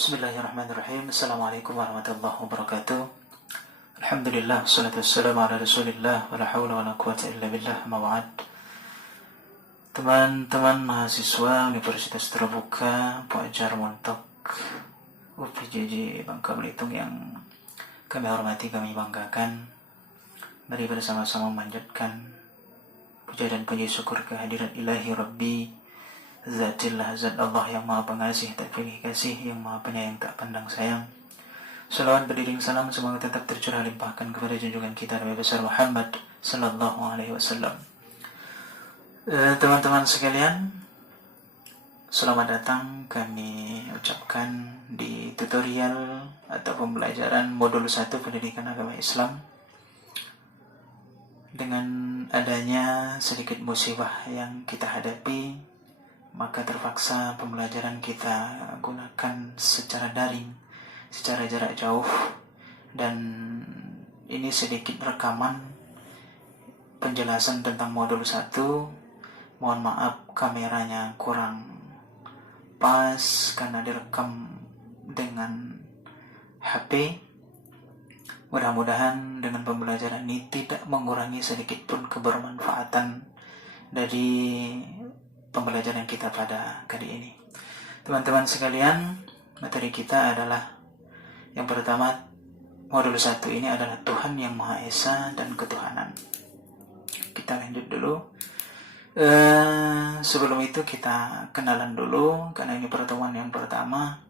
Bismillahirrahmanirrahim. Assalamualaikum warahmatullahi wabarakatuh. Alhamdulillah, wassalatu wassalamu ala rasulillah, wa la hawla wa la quwwata illa billah, amma ba'd. Teman-teman mahasiswa Universitas Terbuka Pelajar Montok UPJJ Bangka Belitung yang kami hormati, kami banggakan, mari bersama-sama memanjatkan puja dan puji syukur kehadirat ilahi Rabbi Zatillah, Zat Allah yang maha pengasih tak pilih kasih, yang maha penyayang tak pandang sayang. Salawat beriring salam semoga tetap tercurah limpahkan kepada junjungan kita Nabi besar Muhammad sallallahu alaihi wasallam. Teman-teman sekalian, selamat datang kami ucapkan di tutorial atau pembelajaran modul 1 pendidikan agama Islam. Dengan adanya sedikit musibah yang kita hadapi, maka terpaksa pembelajaran kita gunakan secara daring, secara jarak jauh, dan ini sedikit rekaman penjelasan tentang modul 1. Mohon maaf kameranya kurang pas karena direkam dengan HP. Mudah-mudahan dengan pembelajaran ini tidak mengurangi sedikit pun kebermanfaatan dari pembelajaran kita pada kali ini. Teman-teman sekalian, materi kita adalah yang pertama, modul 1 ini adalah Tuhan yang Maha Esa dan Ketuhanan. Kita lanjut dulu. Sebelum itu kita kenalan dulu, karena ini pertemuan yang pertama.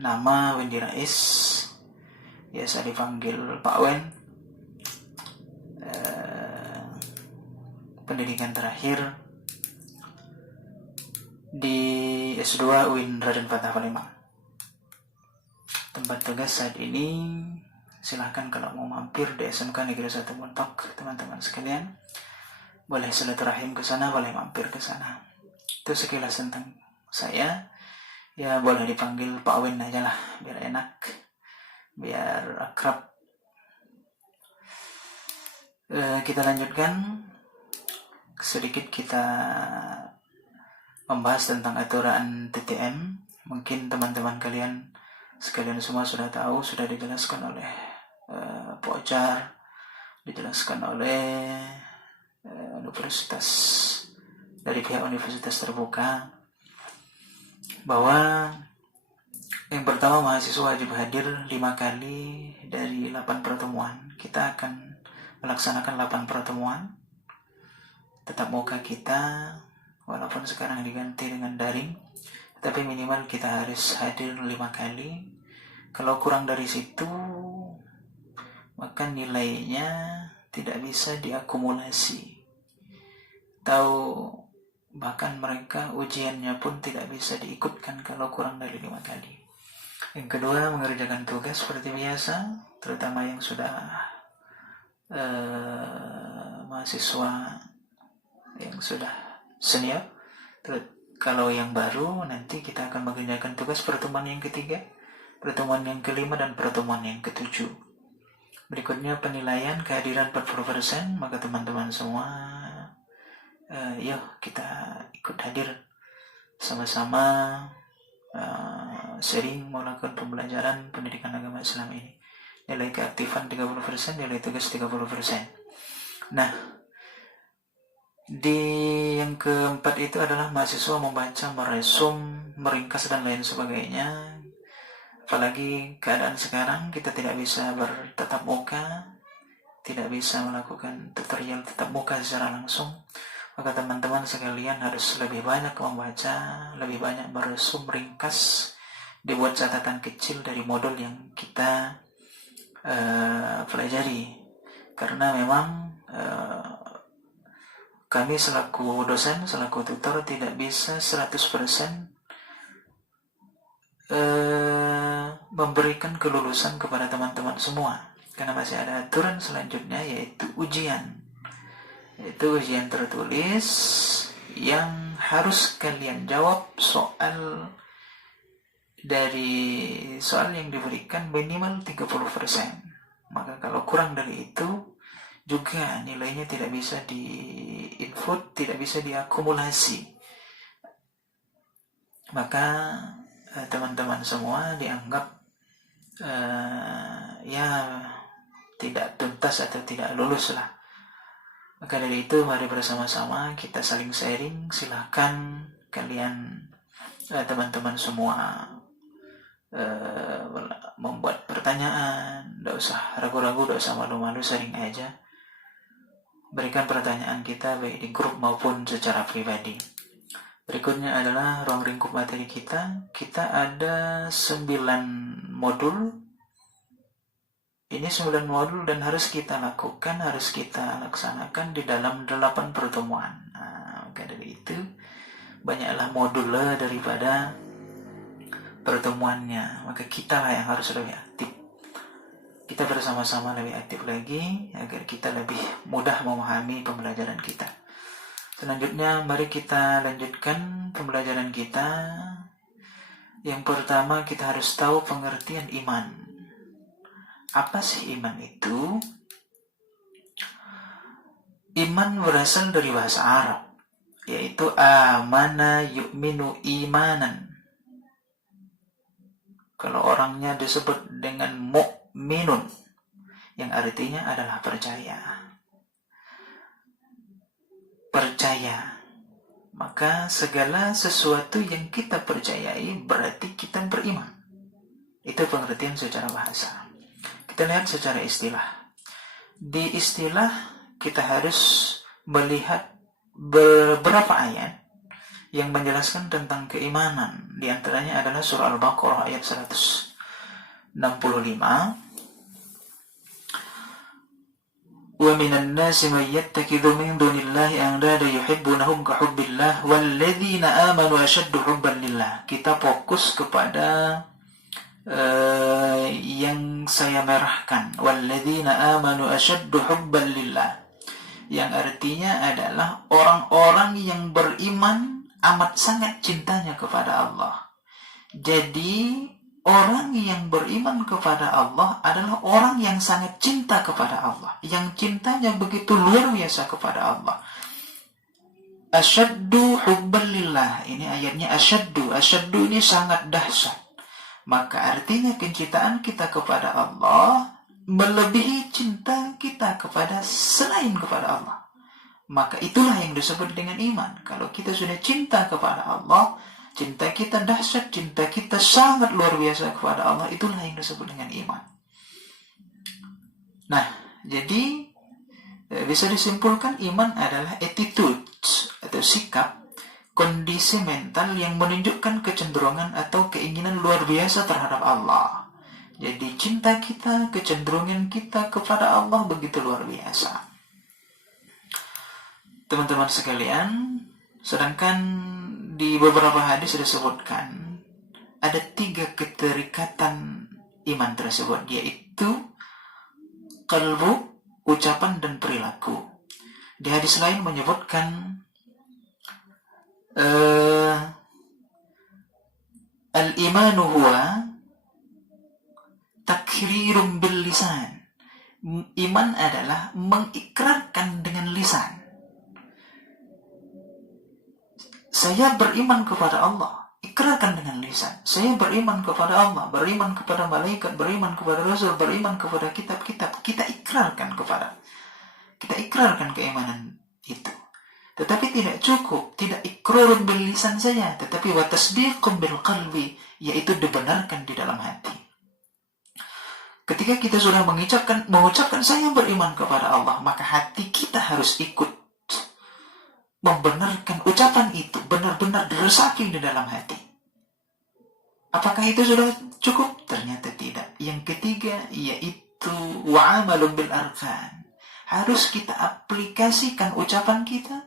Nama Wendy Rais, biasa dipanggil Pak Wen. Pendidikan terakhir di S2 UIN Raden Fatah Palembang. Tempat tugas saat ini, silahkan kalau mau mampir di SMK Negeri 1 Montok, teman-teman sekalian, boleh silaturahim ke sana, boleh mampir ke sana. Itu sekilas tentang saya. Ya boleh dipanggil Pak Wen aja lah, biar enak, biar akrab. Kita lanjutkan. Sedikit kita membahas tentang aturan TTM. Mungkin teman-teman kalian sekalian semua sudah tahu, sudah dijelaskan oleh Pojar, dijelaskan oleh universitas, dari pihak Universitas Terbuka, bahwa yang pertama, mahasiswa wajib hadir 5 kali dari 8 pertemuan. Kita akan melaksanakan 8 pertemuan tetap muka kita, walaupun sekarang diganti dengan daring, tapi minimal kita harus hadir 5 kali. Kalau kurang dari situ, maka nilainya tidak bisa diakumulasi. Tahu, bahkan mereka ujiannya pun tidak bisa diikutkan kalau kurang dari 5 kali. Yang kedua, mengerjakan tugas seperti biasa, terutama yang sudah mahasiswa yang sudah senior. Kalau yang baru, nanti kita akan mengerjakan tugas pertemuan yang ketiga, pertemuan yang kelima, dan pertemuan yang ketujuh. Berikutnya penilaian kehadiran 40%, maka teman-teman semua, yuk kita ikut hadir sama-sama sering melakukan pembelajaran pendidikan agama Islam ini. Nilai keaktifan 30%, nilai tugas 30%. Nah, di yang keempat itu adalah mahasiswa membaca, meresum, meringkas, dan lain sebagainya. Apalagi keadaan sekarang, kita tidak bisa bertatap muka, tidak bisa melakukan tutorial tatap muka secara langsung. Maka teman-teman sekalian harus lebih banyak membaca, lebih banyak meresum, ringkas, dibuat catatan kecil dari modul yang kita pelajari. Karena memang kami selaku dosen, selaku tutor tidak bisa 100% memberikan kelulusan kepada teman-teman semua, karena masih ada aturan selanjutnya, yaitu ujian. Yaitu ujian tertulis yang harus kalian jawab soal dari soal yang diberikan minimal 30%. Maka kalau kurang dari itu, juga nilainya tidak bisa di-input, tidak bisa diakumulasi. Maka teman-teman semua dianggap ya tidak tuntas atau tidak lulus lah. Maka dari itu mari bersama-sama kita saling sharing. Silahkan kalian teman-teman semua membuat pertanyaan, tidak usah ragu-ragu, tidak usah malu-malu, sharing aja. Berikan pertanyaan kita baik di grup maupun secara pribadi. Berikutnya adalah ruang lingkup materi kita. Kita ada 9 modul. Ini 9 modul dan harus kita lakukan, harus kita laksanakan di dalam 8 pertemuan. Maka dari itu, banyaklah modul daripada pertemuannya. Maka kita lah yang harus lebih aktif. Kita bersama-sama lebih aktif lagi, agar kita lebih mudah memahami pembelajaran kita. Selanjutnya, mari kita lanjutkan pembelajaran kita. Yang pertama, kita harus tahu pengertian iman. Apa sih iman itu? Iman berasal dari bahasa Arab, yaitu amana yu'minu imanan. Kalau orangnya disebut dengan mu'minun, yang artinya adalah percaya. Percaya. Maka segala sesuatu yang kita percayai berarti kita beriman. Itu pengertian secara bahasa. Kita lihat secara istilah. Di istilah kita harus melihat beberapa ayat yang menjelaskan tentang keimanan. Di antaranya adalah surah Al-Baqarah ayat 165. وَمِنَ النَّاسِ مَن يَتَّخِذُ مِن دُونِ اللَّهِ أَندَادًا يُحِبُّونَهُمْ كَحُبِّ اللَّهِ وَالَّذِينَ آمَنُوا أَشَدُّ حُبًّا لِلَّهِ. Kita fokus kepada yang saya merahkan, وَالَّذِينَ آمَنُوا أَشَدُّ حُبًّا لِلَّهِ, yang artinya adalah orang-orang yang beriman amat sangat cintanya kepada Allah. Jadi orang yang beriman kepada Allah adalah orang yang sangat cinta kepada Allah, yang cintanya begitu luar biasa kepada Allah. Asyaddu hubban lillah. Ini ayatnya asyaddu. Asyaddu ini sangat dahsyat. Maka artinya kecintaan kita kepada Allah melebihi cinta kita kepada selain kepada Allah. Maka itulah yang disebut dengan iman. Kalau kita sudah cinta kepada Allah, cinta kita dahsyat, cinta kita sangat luar biasa kepada Allah, itulah yang disebut dengan iman. Nah, jadi bisa disimpulkan iman adalah attitude atau sikap, kondisi mental yang menunjukkan kecenderungan atau keinginan luar biasa terhadap Allah. Jadi cinta kita, kecenderungan kita kepada Allah begitu luar biasa. Teman-teman sekalian, sedangkan di beberapa hadis disebutkan ada 3 keterikatan iman tersebut, yaitu qalbu, ucapan, dan perilaku. Di hadis lain menyebutkan al-imanu huwa takrirun bil lisan. Iman adalah mengikrarkan dengan lisan. Saya beriman kepada Allah, ikrarkan dengan lisan. Saya beriman kepada Allah, beriman kepada malaikat, beriman kepada Rasul, beriman kepada kitab-kitab. Kita ikrarkan keimanan itu. Tetapi tidak cukup, tidak ikrarun bil lisan saja, tetapi wa tasdiqun bil qalbi, yaitu dibenarkan di dalam hati. Ketika kita sudah mengucapkan saya beriman kepada Allah, maka hati kita harus ikut membenarkan ucapan itu, benar-benar diresapi di dalam hati. Apakah itu sudah cukup? Ternyata tidak. Yang ketiga yaitu wa'amalun bil arkan. Harus kita aplikasikan ucapan kita,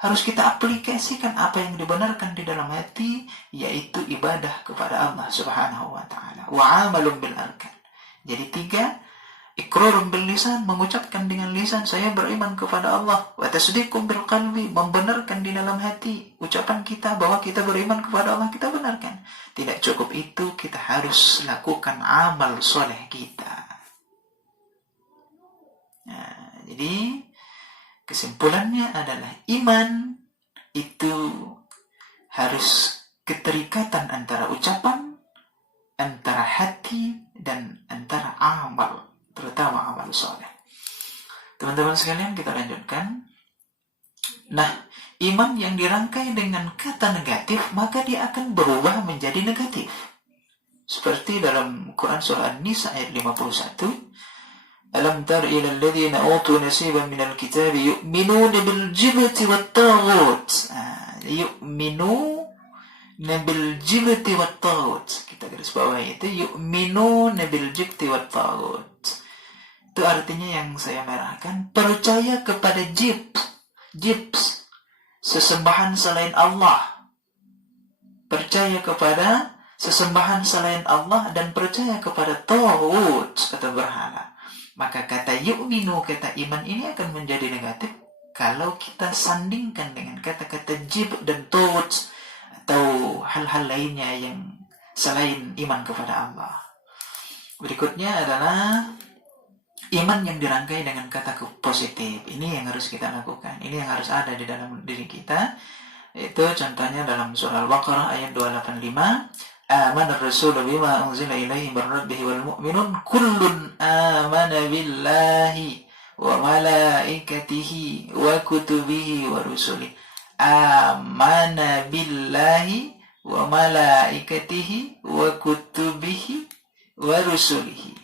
harus kita aplikasikan apa yang dibenarkan di dalam hati, yaitu ibadah kepada Allah Subhanahu wa taala. Wa'amalun bil arkan. Jadi 3, iqrarun bil lisan, mengucapkan dengan lisan saya beriman kepada Allah, wa tasdiqun bil qalbi, membenarkan di dalam hati ucapan kita bahwa kita beriman kepada Allah, kita benarkan. Tidak cukup itu, kita harus lakukan amal soleh kita. Nah, jadi kesimpulannya adalah iman itu harus keterikatan antara ucapan, antara hati, dan antara amal, terutama amal soleh. Teman-teman sekalian, kita lanjutkan. Nah, iman yang dirangkai dengan kata negatif, maka dia akan berubah menjadi negatif. Seperti dalam Quran surah An-Nisa ayat 51, Alam tar ila alladhina utu nasiban minal kitabi yu'minuna bil jibti wat taghut. Yu'minuna bil jibti wat taghut. Kita garis bawah itu yu'minuna bil jibti wat taghut. Itu artinya yang saya merahkan, percaya kepada jibs, sesembahan selain Allah. Percaya kepada sesembahan selain Allah dan percaya kepada taghut, kata berhala. Maka kata yu'minu, kata iman ini akan menjadi negatif kalau kita sandingkan dengan kata-kata jib dan taghut atau hal-hal lainnya yang selain iman kepada Allah. Berikutnya adalah iman yang dirangkai dengan kata positif. Ini yang harus kita lakukan. Ini yang harus ada di dalam diri kita. Itu contohnya dalam surah Al-Baqarah ayat 285. Amana ar-rasulu bima unzila ilaihi min rabbihi wal mu'minun kullun amana billahi wa malaikatihi wa kutubihi wa rusulihi. Amana billahi wa malaikatihi wa kutubihi wa rusulihi.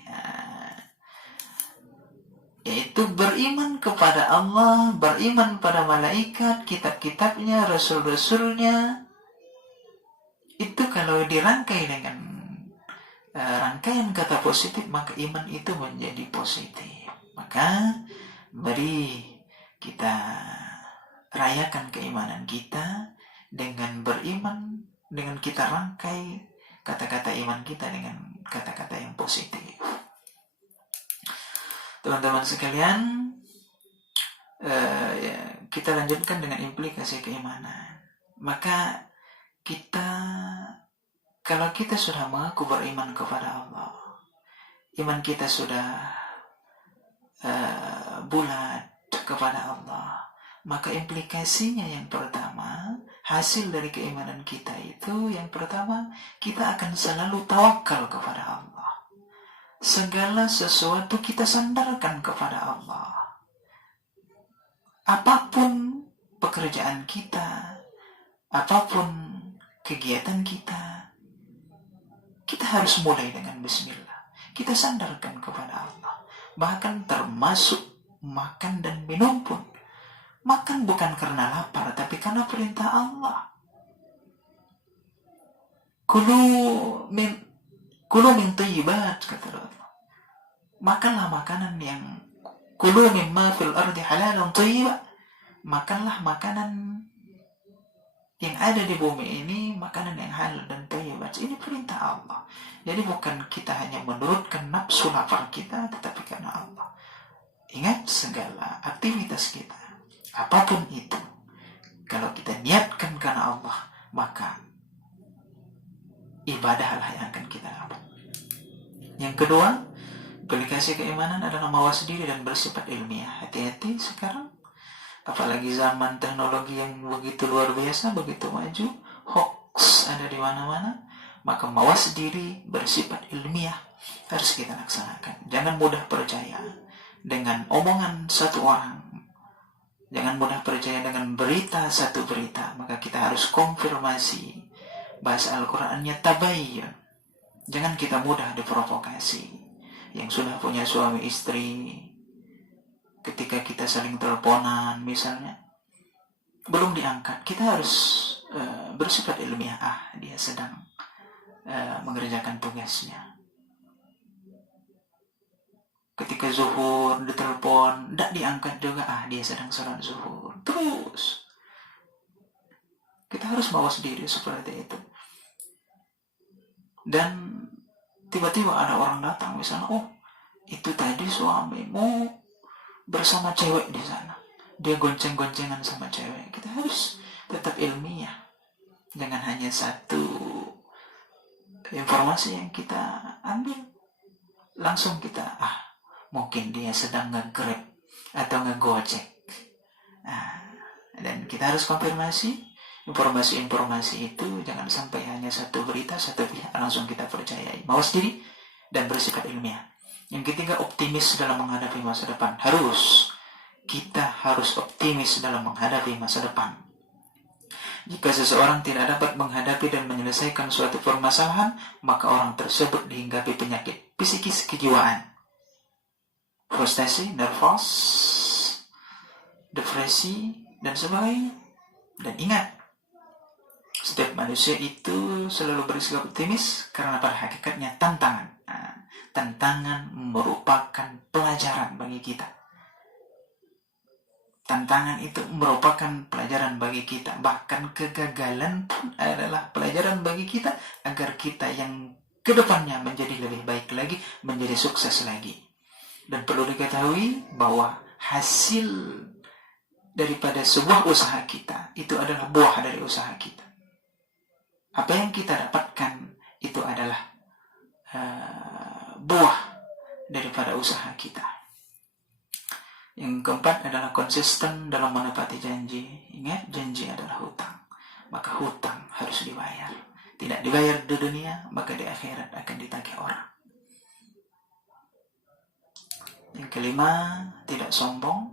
Yaitu beriman kepada Allah, beriman pada malaikat, kitab-kitabnya, rasul-rasulnya. Itu kalau dirangkai dengan rangkaian kata positif, maka iman itu menjadi positif. Maka mari kita rayakan keimanan kita dengan beriman, dengan kita rangkai kata-kata iman kita dengan kata-kata yang positif. Teman-teman sekalian, kita lanjutkan dengan implikasi keimanan. Maka kalau kita sudah mengaku beriman kepada Allah, iman kita sudah bulat kepada Allah, maka implikasinya yang pertama, hasil dari keimanan kita itu, yang pertama, kita akan selalu tawakal kepada Allah. Segala sesuatu kita sandarkan kepada Allah. Apapun pekerjaan kita, apapun kegiatan kita, kita harus mulai dengan bismillah. Kita sandarkan kepada Allah. Bahkan termasuk makan dan minum pun. Makan bukan karena lapar, tapi karena perintah Allah. Kulu min thayyibat, kata Allah. Makanlah makanan yang kulu mimma fil ardi halalan thayyibat. Makanlah makanan yang ada di bumi ini, makanan yang halal dan thayyibat. Ini perintah Allah. Jadi bukan kita hanya menurutkan nafsu lapar kita, tetapi karena Allah. Ingat, segala aktivitas kita, apapun itu, kalau kita niatkan karena Allah, maka ibadahlah yang akan kita dapat. Yang kedua, implikasi keimanan adalah mawas diri dan bersifat ilmiah. Hati-hati sekarang, apalagi zaman teknologi yang begitu luar biasa, begitu maju, hoax ada di mana-mana, maka mawas diri, bersifat ilmiah harus kita laksanakan. Jangan mudah percaya dengan omongan satu orang. Jangan mudah percaya dengan berita satu berita, maka kita harus konfirmasi. Bahasa Al-Qur'annya tabayyun. Jangan kita mudah diprovokasi. Yang sudah punya suami istri, ketika kita saling teleponan misalnya, belum diangkat, kita harus bersifat ilmiah. Dia sedang mengerjakan tugasnya. Ketika zuhur ditelepon, tidak diangkat juga, dia sedang sholat zuhur. Terus kita harus mawas diri seperti itu. Dan tiba-tiba ada orang datang misalnya, itu tadi suamimu bersama cewek di sana, dia gonceng-goncengan sama cewek. Kita harus tetap ilmiah. Jangan hanya satu informasi yang kita ambil, langsung kita mungkin dia sedang nge-grab atau nge-gojek. Dan kita harus konfirmasi, Informasi-informasi itu jangan sampai hanya satu berita, satu pihak langsung kita percayai. Mawas diri dan bersifat ilmiah. Yang ketiga, optimis dalam menghadapi masa depan. Kita harus optimis dalam menghadapi masa depan. Jika seseorang tidak dapat menghadapi dan menyelesaikan suatu permasalahan, maka orang tersebut dihinggapi penyakit psikis kejiwaan, frustasi, nervous, depresi, dan sebagainya. Dan ingat, setiap manusia itu selalu bersikap optimis karena pada hakikatnya tantangan merupakan pelajaran bagi kita. Tantangan itu merupakan pelajaran bagi kita. Bahkan kegagalan pun adalah pelajaran bagi kita agar kita yang kedepannya menjadi lebih baik lagi, menjadi sukses lagi. Dan perlu diketahui bahwa hasil daripada sebuah usaha kita itu adalah buah dari usaha kita. Apa yang kita dapatkan itu adalah buah daripada usaha kita. Yang keempat adalah konsisten dalam menepati janji. Ingat, janji adalah hutang. Maka hutang harus dibayar. Tidak dibayar di dunia, maka di akhirat akan ditagih orang. Yang kelima, tidak sombong.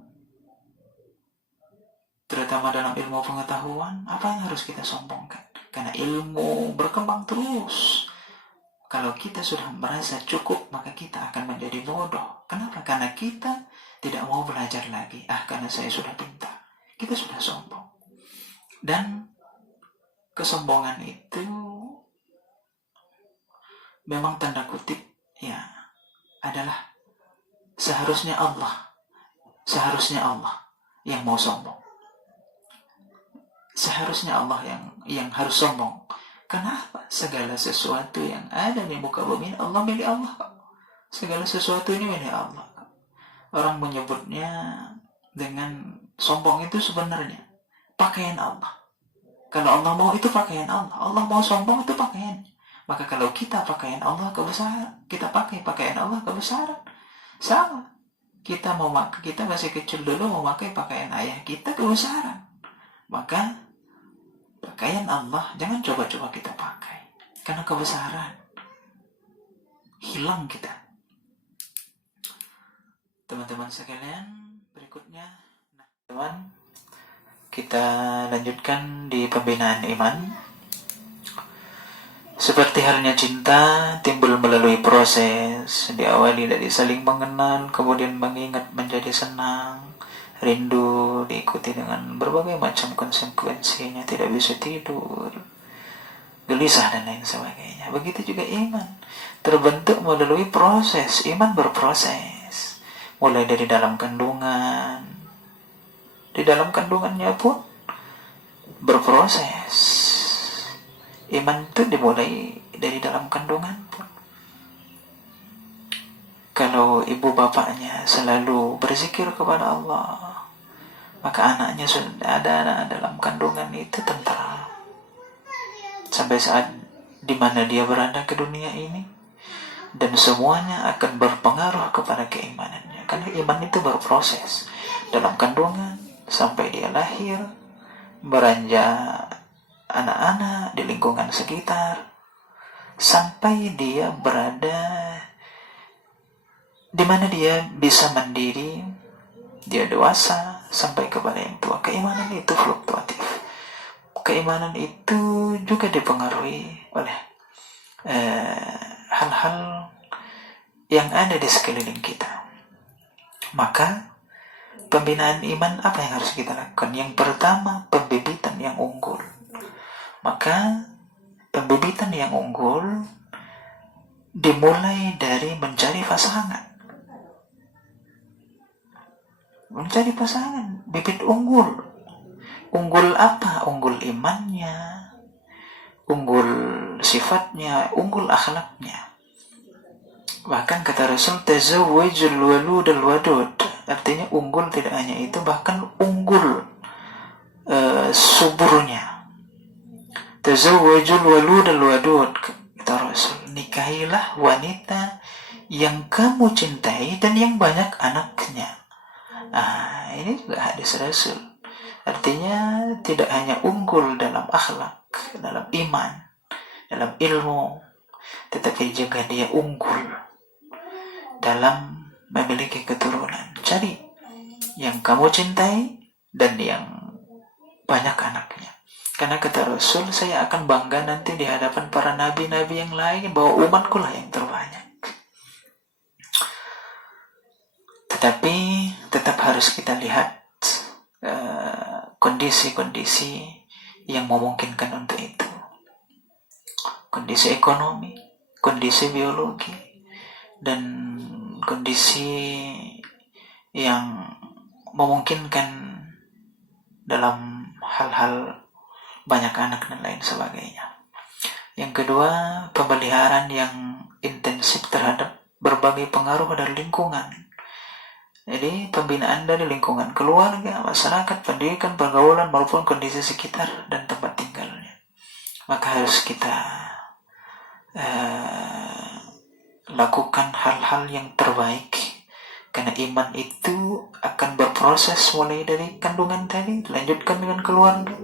Terutama dalam ilmu pengetahuan, apa yang harus kita sombongkan? Karena ilmu berkembang terus. Kalau kita sudah merasa cukup, maka kita akan menjadi bodoh. Kenapa? Karena kita tidak mau belajar lagi. Karena saya sudah pintar. Kita sudah sombong. Dan kesombongan itu memang tanda kutip adalah seharusnya Allah yang mau sombong. Seharusnya Allah yang harus sombong. Kenapa? Segala sesuatu yang ada di muka bumi Allah milik Allah. Segala sesuatu ini milik Allah. Orang menyebutnya dengan sombong itu sebenarnya pakaian Allah. Kalau Allah mau itu pakaian Allah. Allah mau sombong itu pakaian. Maka kalau kita pakaian Allah kebesaran, kita pakai pakaian Allah kebesaran. Sama. Kita masih kecil dulu mau pakai pakaian ayah kita kebesaran. Maka pakaian Allah jangan coba-coba kita pakai. Karena kebesaran. Hilang kita. Teman-teman sekalian, berikutnya teman, kita lanjutkan di pembinaan iman. Seperti halnya cinta, timbul melalui proses. Diawali dari saling mengenal, kemudian mengingat menjadi senang, rindu, diikuti dengan berbagai macam konsekuensinya, tidak bisa tidur, gelisah, dan lain sebagainya. Begitu juga iman, terbentuk melalui proses. Iman berproses. Mulai dari dalam kandungan. Di dalam kandungannya pun berproses. Iman itu dimulai dari dalam kandungan pun. Kalau ibu bapaknya selalu berzikir kepada Allah, maka anaknya sudah ada anak dalam kandungan itu tentram. Sampai saat dimana dia berada ke dunia ini, dan semuanya akan berpengaruh kepada keimanannya. Karena iman itu berproses dalam kandungan sampai dia lahir, beranjak anak-anak di lingkungan sekitar, sampai dia berada di mana dia bisa mandiri, dia dewasa sampai kepada yang tua. Keimanan itu fluktuatif. Keimanan itu juga dipengaruhi oleh hal-hal yang ada di sekeliling kita. Maka pembinaan iman apa yang harus kita lakukan? Yang pertama, pembibitan yang unggul. Maka pembibitan yang unggul dimulai dari mencari pasangan. Mencari pasangan, bibit unggul. Unggul apa? Unggul imannya, unggul sifatnya, unggul akhlaknya. Bahkan kata Rasul, tazawwajul walud al-wadud. Artinya unggul tidak hanya itu, bahkan unggul suburnya. Tazawwajul walud al-wadud. Kata Rasul, nikahilah wanita yang kamu cintai dan yang banyak anaknya. Ini juga hadis Rasul. Artinya tidak hanya unggul dalam akhlak, dalam iman, dalam ilmu, tetapi juga dia unggul dalam memiliki keturunan. Cari yang kamu cintai dan yang banyak anaknya. Karena kata Rasul, saya akan bangga nanti di hadapan para nabi-nabi yang lain bahwa umatku lah yang terbanyak. Tetapi tetap harus kita lihat kondisi-kondisi yang memungkinkan untuk itu. Kondisi ekonomi, kondisi biologi, dan kondisi yang memungkinkan dalam hal-hal banyak anak dan lain sebagainya. Yang kedua, pemeliharaan yang intensif terhadap berbagai pengaruh dari lingkungan. Jadi pembinaan dari lingkungan keluarga, masyarakat, pendidikan, pergaulan maupun kondisi sekitar dan tempat tinggalnya. Maka harus kita lakukan hal-hal yang terbaik, karena iman itu akan berproses mulai dari kandungan tadi, dilanjutkan dengan keluarga,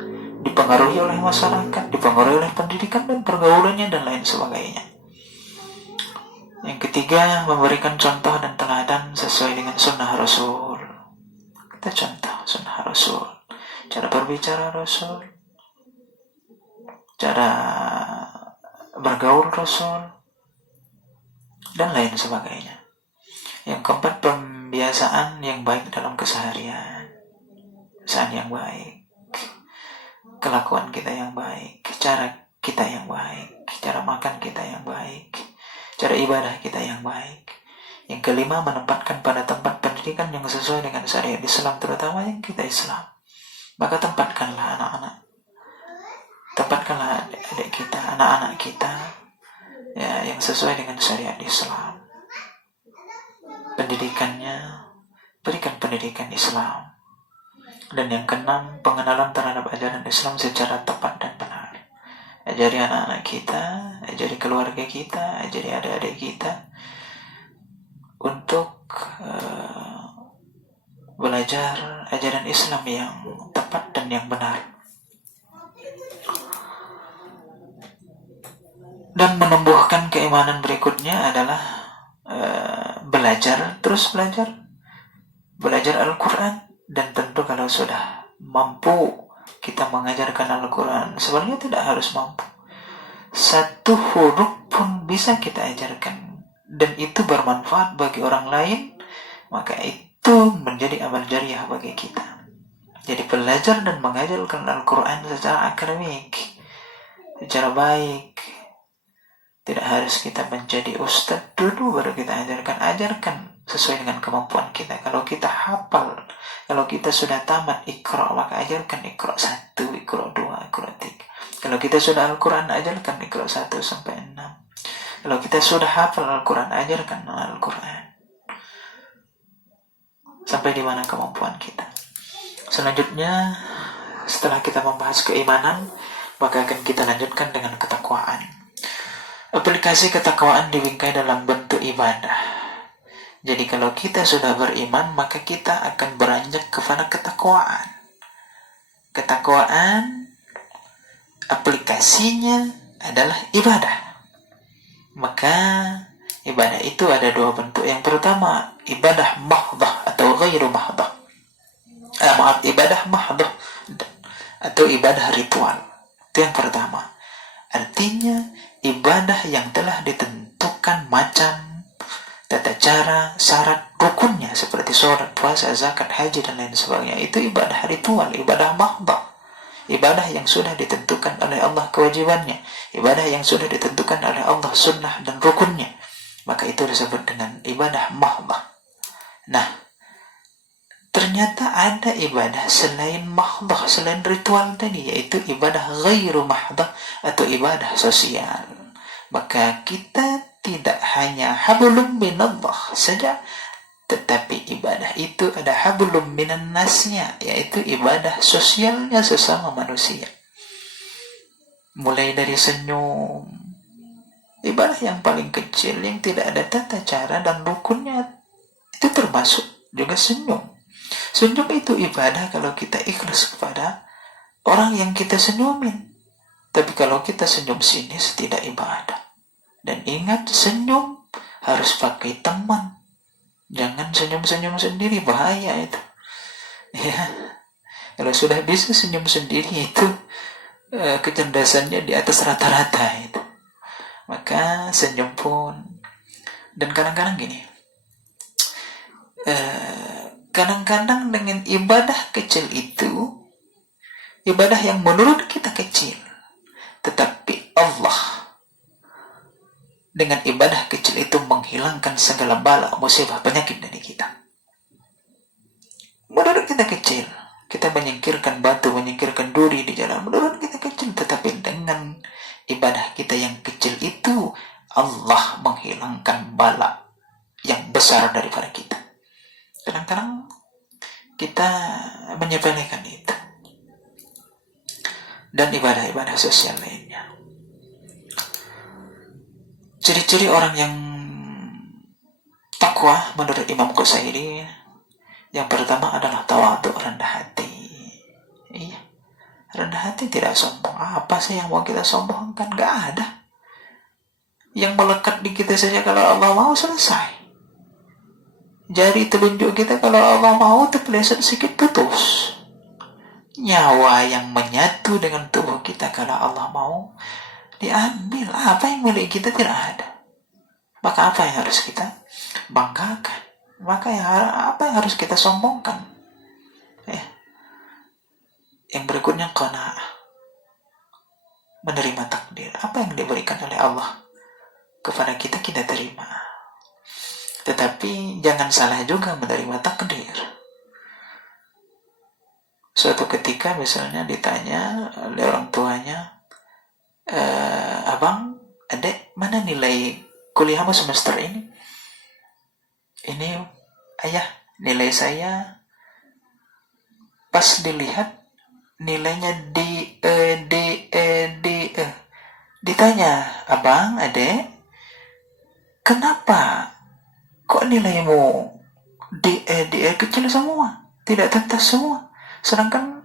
dipengaruhi oleh masyarakat, dipengaruhi oleh pendidikan dan pergaulannya dan lain sebagainya. Yang ketiga, memberikan contoh dan teladan sesuai dengan sunnah Rasul. Kita contoh sunnah Rasul, cara berbicara Rasul, cara bergaul Rasul, dan lain sebagainya. Yang keempat, pembiasaan yang baik dalam keseharian, kebiasaan yang baik, kelakuan kita yang baik, cara kita yang baik, cara makan kita yang baik, cara ibadah kita yang baik. Yang kelima, menempatkan pada tempat pendidikan yang sesuai dengan syariat Islam, terutama yang kita Islam. Maka tempatkanlah adik kita, anak-anak kita, ya, yang sesuai dengan syariat Islam. Pendidikannya, berikan pendidikan Islam. Dan yang keenam, pengenalan terhadap ajaran Islam secara tepat dan benar. Ajari anak-anak kita, ajari keluarga kita, ajari adik-adik kita untuk belajar ajaran Islam yang tepat dan yang benar. Dan menumbuhkan keimanan berikutnya adalah belajar Al-Quran. Dan tentu kalau sudah mampu kita mengajarkan Al-Quran, sebenarnya tidak harus mampu, satu huruf pun bisa kita ajarkan dan itu bermanfaat bagi orang lain, maka itu menjadi amal jariah bagi kita. Jadi belajar dan mengajarkan Al-Quran secara akademik, secara baik. Tidak harus kita menjadi ustadz dulu baru kita ajarkan sesuai dengan kemampuan kita. Kalau kita hafal, kalau kita sudah tamat Iqra, maka ajarkan Iqra 1, Iqra 2, Iqra 3. Kalau kita sudah Al-Quran, ajarkan Iqra 1 sampai 6. Kalau kita sudah hafal Al-Quran, ajarkan Al-Quran sampai di mana kemampuan kita. Selanjutnya, setelah kita membahas keimanan, maka akan kita lanjutkan dengan ketakwaan. Aplikasi ketakwaan dibingkai dalam bentuk ibadah. Jadi kalau kita sudah beriman, maka kita akan beranjak kepada ketakwaan. Ketakwaan aplikasinya adalah ibadah. Maka ibadah itu ada dua bentuk. Yang pertama, ibadah mahdhah atau ghairu mahdhah. Ibadah mahdhah atau ibadah ritual. Itu yang pertama. Artinya ibadah yang telah ditentukan macam, tata cara, syarat, rukunnya seperti sholat, puasa, zakat, haji dan lain sebagainya. Itu ibadah ritual, ibadah mahdhah. Ibadah yang sudah ditentukan oleh Allah kewajibannya, ibadah yang sudah ditentukan oleh Allah sunnah dan rukunnya. Maka itu disebut dengan ibadah mahdhah. Nah, ternyata ada ibadah selain mahdhah, selain ritual tadi, yaitu ibadah ghairu mahdhah atau ibadah sosial. Maka kita tidak hanya hablum minallah saja, tetapi ibadah itu ada hablum minan nasnya, yaitu ibadah sosialnya sesama manusia. Mulai dari senyum, ibadah yang paling kecil yang tidak ada tata cara dan rukunnya, itu termasuk juga senyum. Senyum itu ibadah kalau kita ikhlas kepada orang yang kita senyumin. Tapi kalau kita senyum sinis, tidak ibadah. Dan ingat, senyum harus pakai teman. Jangan senyum-senyum sendiri, bahaya itu. Ya, kalau sudah bisa senyum sendiri itu kecerdasannya di atas rata-rata itu. Maka senyum pun. Dan kadang-kadang gini, kadang-kadang dengan ibadah kecil itu, ibadah yang menurut kita kecil, tetapi Allah dengan ibadah kecil itu menghilangkan segala bala, musibah, penyakit dari kita. Menurut kita kecil, kita menyingkirkan batu, menyingkirkan duri di jalan, menurut kita kecil, tetapi dengan ibadah kita yang kecil itu, Allah menghilangkan bala yang besar daripada kita. Kadang-kadang kita menyepelekan itu. Dan ibadah-ibadah sosial lainnya. Ciri-ciri orang yang takwa menurut Imam Qusairi, yang pertama adalah tawadhu, rendah hati. Iya, rendah hati, tidak sombong. Apa sih yang mau kita sombongkan? Gak ada. Yang melekat di kita saja kalau Allah mau selesai. Jari telunjuk kita kalau Allah mau terpeleset sedikit putus. Nyawa yang menyatu dengan tubuh kita kalau Allah mau diambil. Apa yang milik kita tidak ada. Maka apa yang harus kita banggakan? Apa yang harus kita sombongkan? Yang berikutnya qanaah, menerima takdir. Apa yang diberikan oleh Allah kepada kita, kita terima. Tetapi jangan salah juga menerima takdir. Suatu ketika misalnya ditanya oleh orang tuanya, abang, adek, mana nilai kuliahmu semester ini? Ini ayah, nilai saya pas dilihat nilainya D. Ditanya, abang, adek, kenapa kok nilaimu D kecil semua, tidak tuntas semua? Sedangkan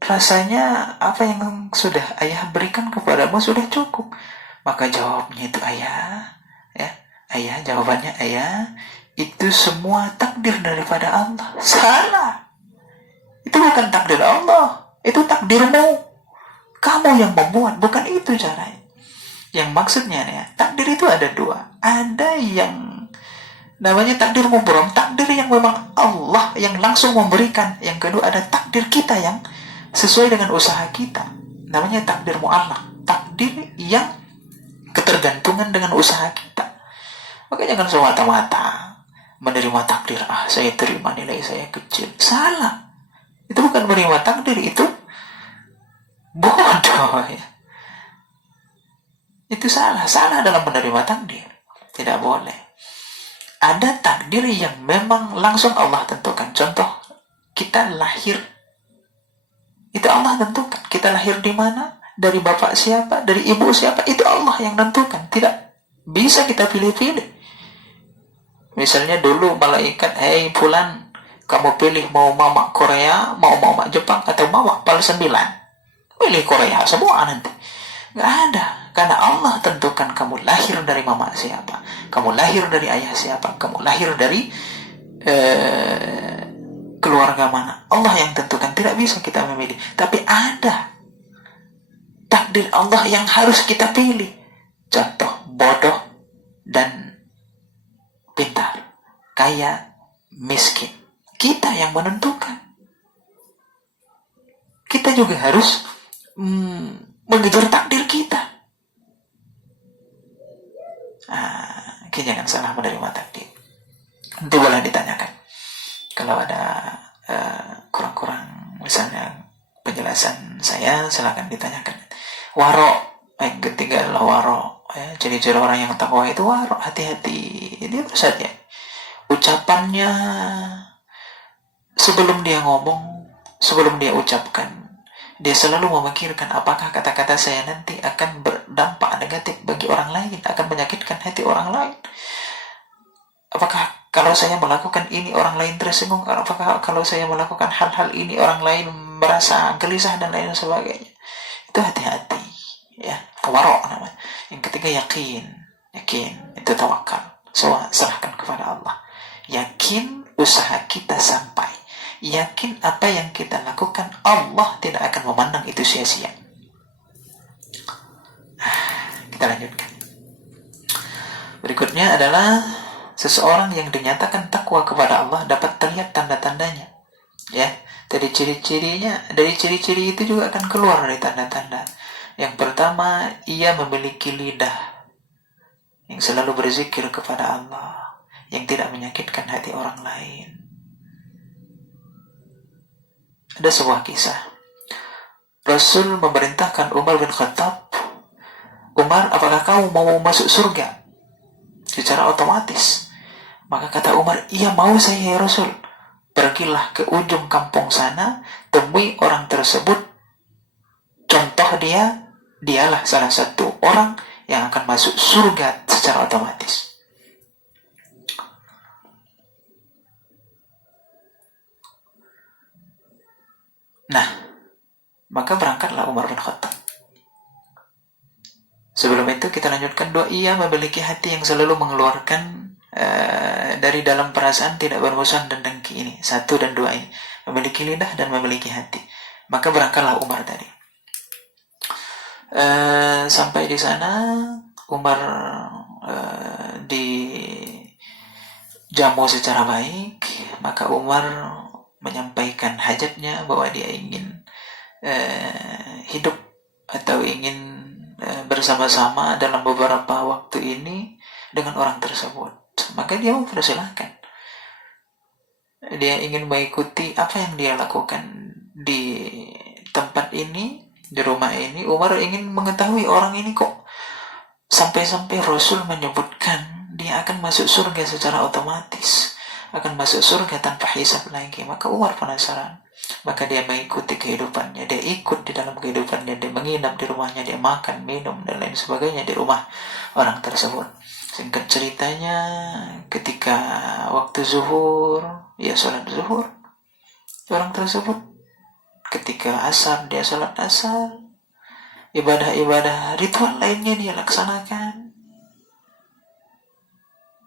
rasanya apa yang sudah ayah berikan kepadamu sudah cukup. Maka jawabnya itu ayah, jawabannya ayah, itu semua takdir daripada Allah. Salah. Itu bukan takdir Allah, itu takdirmu. Kamu yang membuat, bukan itu caranya. Yang maksudnya ya, takdir itu ada dua. Ada yang namanya takdir mubrom, takdir yang memang Allah yang langsung memberikan. Yang kedua ada takdir kita yang sesuai dengan usaha kita, namanya takdir mu'allaq, takdir yang ketergantungan dengan usaha kita. Maka jangan semata-mata menerima takdir, saya terima nilai saya kecil. Salah. Itu bukan menerima takdir, itu bodoh ya. Itu salah dalam menerima takdir. Tidak boleh. Ada takdir yang memang langsung Allah tentukan. Contoh, kita lahir, itu Allah tentukan. Kita lahir di mana, dari bapak siapa, dari ibu siapa, itu Allah yang tentukan. Tidak bisa kita pilih-pilih. Misalnya dulu malaikat, hei fulan, kamu pilih mau mama Korea, mau mama Jepang, atau mama PAL 9. Pilih Korea semua nanti. Gak ada. Karena Allah tentukan kamu lahir dari mama siapa, kamu lahir dari ayah siapa, kamu lahir dari keluarga mana. Allah yang tentukan, tidak bisa kita memilih. Tapi ada takdir Allah yang harus kita pilih. Contoh, bodoh dan pintar, kaya, miskin. Kita yang menentukan. Kita juga harus mengejar takdir kita. Jangan salah menerima takdir. Nanti boleh ditanyakan kalau ada kurang-kurang, misalnya penjelasan saya, silakan ditanyakan. Waro, yang ketiga adalah waro. Ciri-ciri orang yang takwa itu waro, hati-hati. Dia bersaja. Ucapannya sebelum dia ngomong, sebelum dia ucapkan, dia selalu memikirkan apakah kata-kata saya nanti akan berdampak negatif bagi orang lain, akan menyakitkan hati orang lain. Apakah Kalau saya melakukan ini orang lain tersinggung, apakah kalau saya melakukan hal-hal ini orang lain merasa gelisah dan lain sebagainya. Itu hati-hati, ya. Tawarok namanya. Yang ketiga yakin itu tawakal. Serahkan kepada Allah. Yakin usaha kita sampai. Yakin apa yang kita lakukan Allah tidak akan memandang itu sia-sia. Kita lanjutkan. Berikutnya adalah seseorang yang dinyatakan takwa kepada Allah dapat terlihat tanda-tandanya. Ya, dari ciri-ciri itu juga akan keluar dari tanda-tanda. Yang pertama, ia memiliki lidah yang selalu berzikir kepada Allah, yang tidak menyakitkan hati orang lain. Ada sebuah kisah. Rasul memerintahkan Umar bin Khattab, Umar, apakah kamu mau masuk surga? Secara otomatis. Maka kata Umar, iya mau saya ya Rasul. Pergilah ke ujung kampung sana, temui orang tersebut. Contoh dialah salah satu orang yang akan masuk surga secara otomatis. Nah, maka berangkatlah Umar bin Khattab. Sebelum itu kita lanjutkan doa. Ia memiliki hati yang selalu mengeluarkan dari dalam perasaan tidak bermusuhan dan dengki ini. 1 dan 2 ini. Memiliki lidah dan memiliki hati. Maka berangkatlah Umar tadi. Sampai di sana Umar dijamu secara baik. Maka Umar menyampaikan hajatnya bahwa dia ingin hidup atau ingin bersama-sama dalam beberapa waktu ini dengan orang tersebut. Maka dia mempersilahkan. Dia ingin mengikuti apa yang dia lakukan di tempat ini, di rumah ini. Umar ingin mengetahui orang ini kok sampai-sampai Rasul menyebutkan dia akan masuk surga secara otomatis, akan masuk surga tanpa hisab lagi. Maka Umar penasaran. Maka dia mengikuti kehidupannya. Dia ikut di dalam kehidupannya. Dia menginap di rumahnya. Dia makan, minum, dan lain sebagainya di rumah orang tersebut. Singkat ceritanya, ketika waktu zuhur, ya sholat zuhur, orang tersebut. Ketika asar, dia sholat asar. Ibadah-ibadah ritual lainnya dia laksanakan.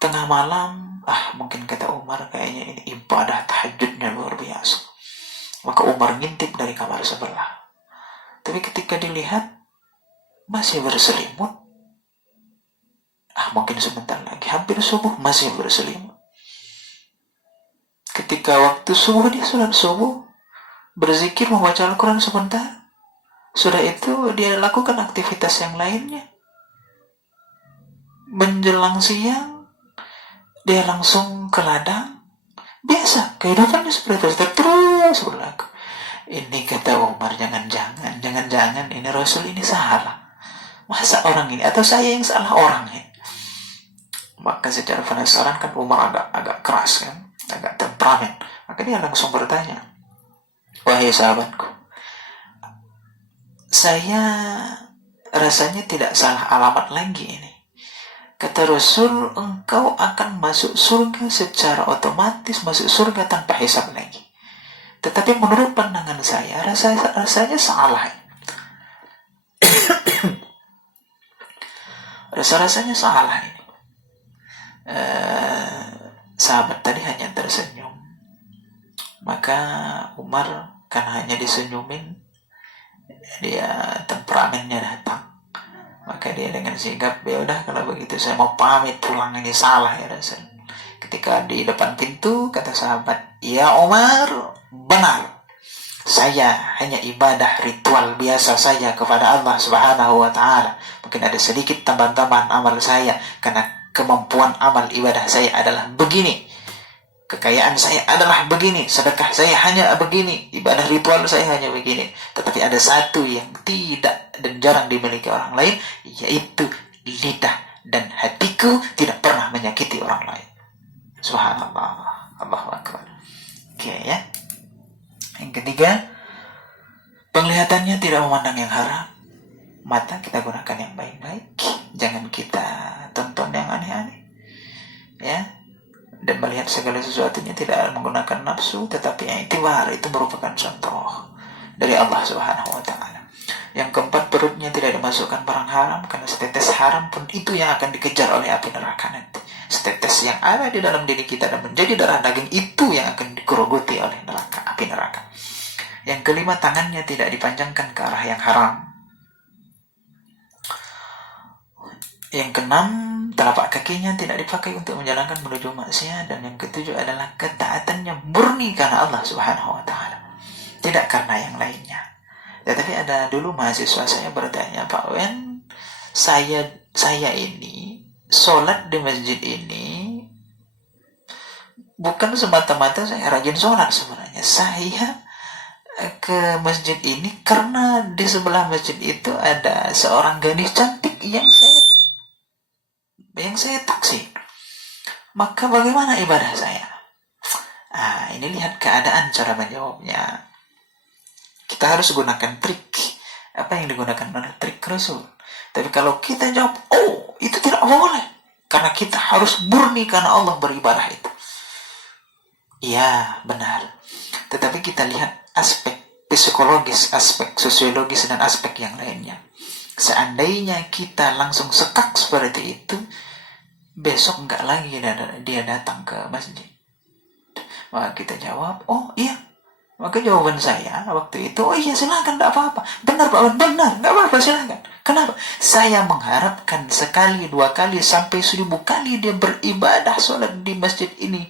Tengah malam, mungkin kata Umar, kayaknya ini ibadah tahajudnya luar biasa. Maka Umar ngintip dari kamar sebelah. Tapi ketika dilihat, masih berselimut. Mungkin sebentar lagi, hampir subuh, masih berselimut. Ketika waktu subuh, dia sholat subuh, berzikir, membaca Al-Quran sebentar. Sudah itu, dia lakukan aktivitas yang lainnya. Menjelang siang, dia langsung ke ladang. Biasa, kehidupannya seperti itu terus berlaku. Ini kata Umar, jangan-jangan ini Rasul ini salah. Masa orang ini, atau saya yang salah orang ini? Maka secara penasaran kan Umar agak keras kan, agak temperamen. Maka dia langsung bertanya, wahai sahabatku, saya rasanya tidak salah alamat lagi ini. Kata Rasul, engkau akan masuk surga secara otomatis, masuk surga tanpa hisab lagi. Tetapi menurut pandangan saya, rasanya salah. Rasanya salah ini. Sahabat tadi hanya tersenyum. Maka Umar karena hanya disenyumin, dia temperamennya datang. Maka dia dengan sigap, ya udah kalau begitu saya mau pamit pulang, ini salah ya Rasul. Ketika di depan pintu, kata sahabat, ya Umar, benar. Saya hanya ibadah ritual biasa saja kepada Allah Subhanahu wa Ta'ala. Mungkin ada sedikit tambahan-tambahan amal saya, karena kemampuan amal ibadah saya adalah begini. Kekayaan saya adalah begini, sedekah saya hanya begini, ibadah ritual saya hanya begini. Tetapi ada satu yang tidak dan jarang dimiliki orang lain, yaitu lidah dan hatiku tidak pernah menyakiti orang lain. Subhanallah, Allahu Akbar. Oke ya. Yang ketiga, penglihatannya tidak memandang yang haram. Mata kita gunakan yang baik-baik, jangan kita tonton yang aneh-aneh. Ya. Dan melihat melihat segala sesuatunya tidak menggunakan nafsu, tetapi i'tibar, itu merupakan contoh dari Allah Subhanahu wa taala. Yang keempat, perutnya tidak dimasukkan barang haram, karena setetes haram pun itu yang akan dikejar oleh api neraka nanti. Setetes yang ada di dalam diri kita dan menjadi darah daging, itu yang akan digerogoti oleh neraka, api neraka. Yang kelima, tangannya tidak dipanjangkan ke arah yang haram. Yang keenam, telapak kakinya tidak dipakai untuk menjalankan menuju maksiat. Dan yang ketujuh adalah ketaatannya murni karena Allah Subhanahu wa taala, tidak karena yang lainnya. Tetapi ada dulu mahasiswa saya bertanya, Pak Wen, saya ini sholat di masjid ini bukan semata-mata saya rajin sholat sebenarnya. Saya ke masjid ini karena di sebelah masjid itu ada seorang gadis cantik yang saya taksir. Maka bagaimana ibadah saya? Ini lihat keadaan cara menjawabnya. Kita harus gunakan trik. Apa yang digunakan adalah trik Rasul. Tapi kalau kita jawab, itu tidak boleh, karena kita harus murni karena Allah beribadah itu. Iya, benar. Tetapi kita lihat aspek psikologis, aspek sosiologis, dan aspek yang lainnya. Seandainya kita langsung sekak seperti itu, besok enggak lagi dia datang ke masjid. Maka kita jawab, iya. Maka jawaban saya waktu itu, iya silakan, tidak apa-apa. Benar Pak Wan, benar, tidak apa-apa, silakan. Kenapa? Saya mengharapkan sekali, 2 kali, sampai 1000 kali dia beribadah sholat di masjid ini.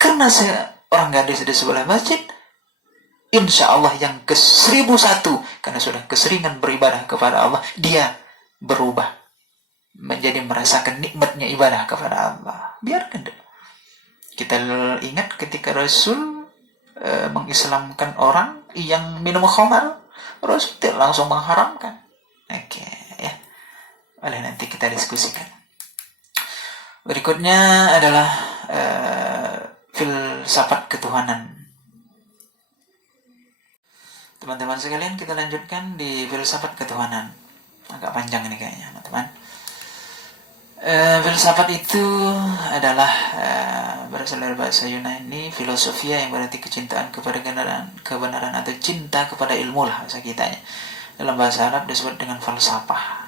Karena saya orang gadis di sebelah masjid, insya Allah yang ke-1001, karena sudah keseringan beribadah kepada Allah, dia berubah menjadi merasakan nikmatnya ibadah kepada Allah. Biarkan dulu. Kita ingat ketika Rasul mengislamkan orang yang minum khamar, Rasul tidak langsung mengharamkan. Ya. Boleh nanti kita diskusikan. Berikutnya adalah filsafat ketuhanan. Teman-teman sekalian, kita lanjutkan di filsafat ketuhanan. Agak panjang ini kayaknya, teman-teman. Filsafat itu adalah berasal dari bahasa Yunani, filosofia, yang berarti kecintaan kepada kebenaran atau cinta kepada ilmu lah bahasa kitanya. Dalam bahasa Arab disebut dengan falsafah.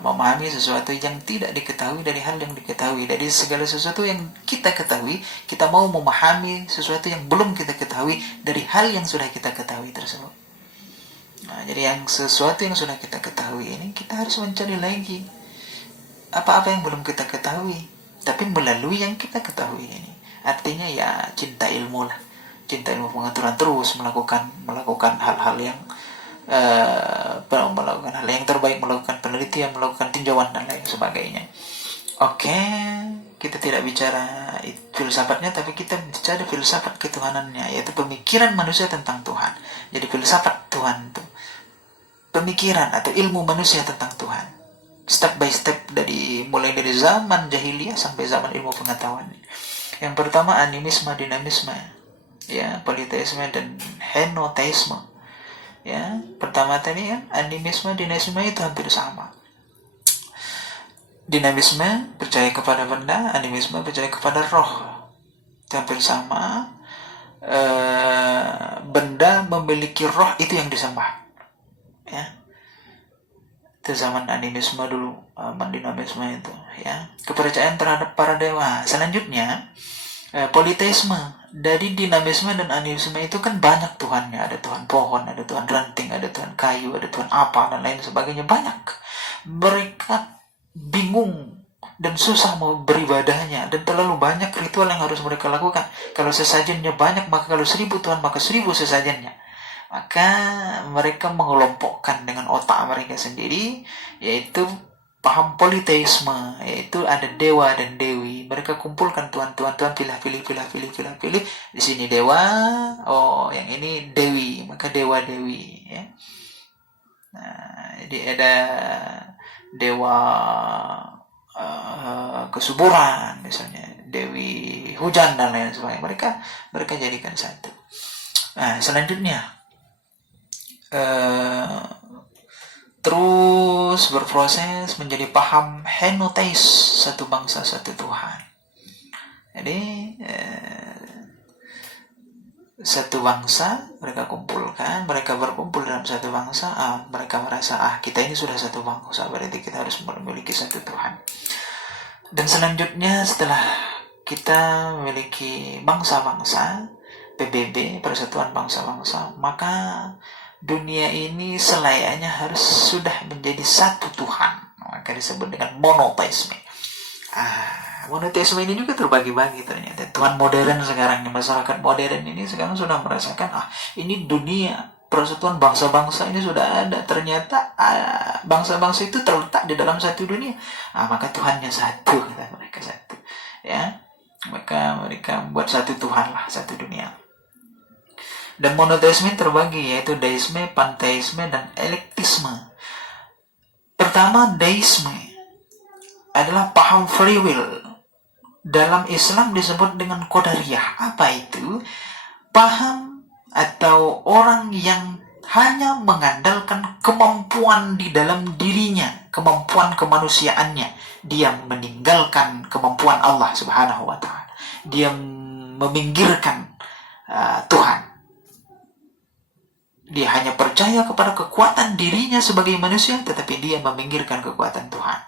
Memahami sesuatu yang tidak diketahui dari hal yang diketahui. Dari segala sesuatu yang kita ketahui, kita mau memahami sesuatu yang belum kita ketahui dari hal yang sudah kita ketahui tersebut. Jadi yang sesuatu yang sudah kita ketahui ini, kita harus mencari lagi apa-apa yang belum kita ketahui, tapi melalui yang kita ketahui ini. Artinya ya cinta ilmu lah, cinta ilmu pengetahuan, terus melakukan hal-hal yang melakukan hal yang terbaik, melakukan penelitian, melakukan tinjauan dan lain sebagainya. Oke, kita tidak bicara filsafatnya, tapi kita bicara filsafat ketuhanannya, yaitu pemikiran manusia tentang Tuhan. Jadi filsafat Tuhan itu pemikiran atau ilmu manusia tentang Tuhan, step by step, mulai dari zaman jahiliyah sampai zaman ilmu pengetahuan. Yang pertama animisme, dinamisme, ya, politeisme dan henoteisme. Ya, pertama tadi kan animisme, dinamisme itu hampir sama. Dinamisme percaya kepada benda, animisme percaya kepada roh, itu hampir sama. Benda memiliki roh, itu yang disembah. Ya, itu zaman animisme dulu, dinamisme itu, ya, kepercayaan terhadap para dewa. Selanjutnya politeisme. Dari dinamisme dan animisme itu kan banyak Tuhannya, ada Tuhan pohon, ada Tuhan ranting, ada Tuhan kayu, ada Tuhan apa dan lain sebagainya, banyak. Mereka bingung dan susah mau beribadahnya, dan terlalu banyak ritual yang harus mereka lakukan. Kalau sesajennya banyak, maka kalau 1000 Tuhan, maka 1000 sesajennya. Maka mereka mengelompokkan dengan otak mereka sendiri, yaitu paham politeisme, yaitu ada dewa dan dewi. Mereka kumpulkan Tuhan, pilih. Di sini dewa, yang ini dewi, maka dewa dewi. Ya. Nah, jadi ada dewa kesuburan, misalnya dewi hujan dan lain sebagainya. Mereka jadikan satu. Nah, selanjutnya terus berproses menjadi paham henoteis, satu bangsa satu Tuhan. Jadi satu bangsa mereka kumpulkan, mereka berkumpul dalam satu bangsa, mereka merasa kita ini sudah satu bangsa, berarti kita harus memiliki satu Tuhan. Dan selanjutnya setelah kita memiliki bangsa-bangsa, PBB, Persatuan Bangsa-Bangsa, maka dunia ini selayaknya harus sudah menjadi satu Tuhan. Maka disebut dengan monoteisme. Monoteisme ini juga terbagi-bagi ternyata. Tuhan modern sekarang, di masyarakat modern ini sekarang sudah merasakan ini dunia persatuan bangsa-bangsa ini sudah ada. Ternyata bangsa-bangsa itu terletak di dalam satu dunia. Maka Tuhannya satu, kata mereka satu. Ya, maka mereka buat satu Tuhan lah, satu dunia. Dan monoteisme terbagi, yaitu deisme, panteisme, dan elektisme. Pertama, deisme adalah paham free will. Dalam Islam disebut dengan Qadariyah. Apa itu? Paham atau orang yang hanya mengandalkan kemampuan di dalam dirinya, kemampuan kemanusiaannya. Dia meninggalkan kemampuan Allah Subhanahu wa Ta'ala. Dia meminggirkan Tuhan. Dia hanya percaya kepada kekuatan dirinya sebagai manusia, tetapi dia meminggirkan kekuatan Tuhan.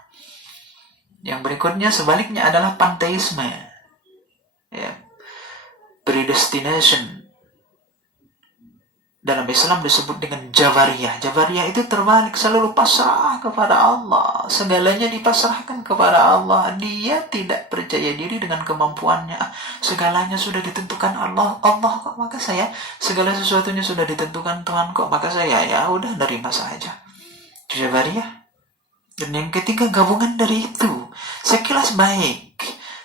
Yang berikutnya sebaliknya adalah panteisme. Ya. Predestination. Dalam Islam disebut dengan Jabariyah. Jabariyah itu terbalik, selalu pasrah kepada Allah. Segalanya dipasrahkan kepada Allah. Dia tidak percaya diri dengan kemampuannya. Segalanya sudah ditentukan Allah. Allah kok, maka saya segala sesuatunya sudah ditentukan Tuhan kok, maka saya ya udah nerima saja. Jabariyah. Dan yang ketiga gabungan dari itu. Sekilas baik,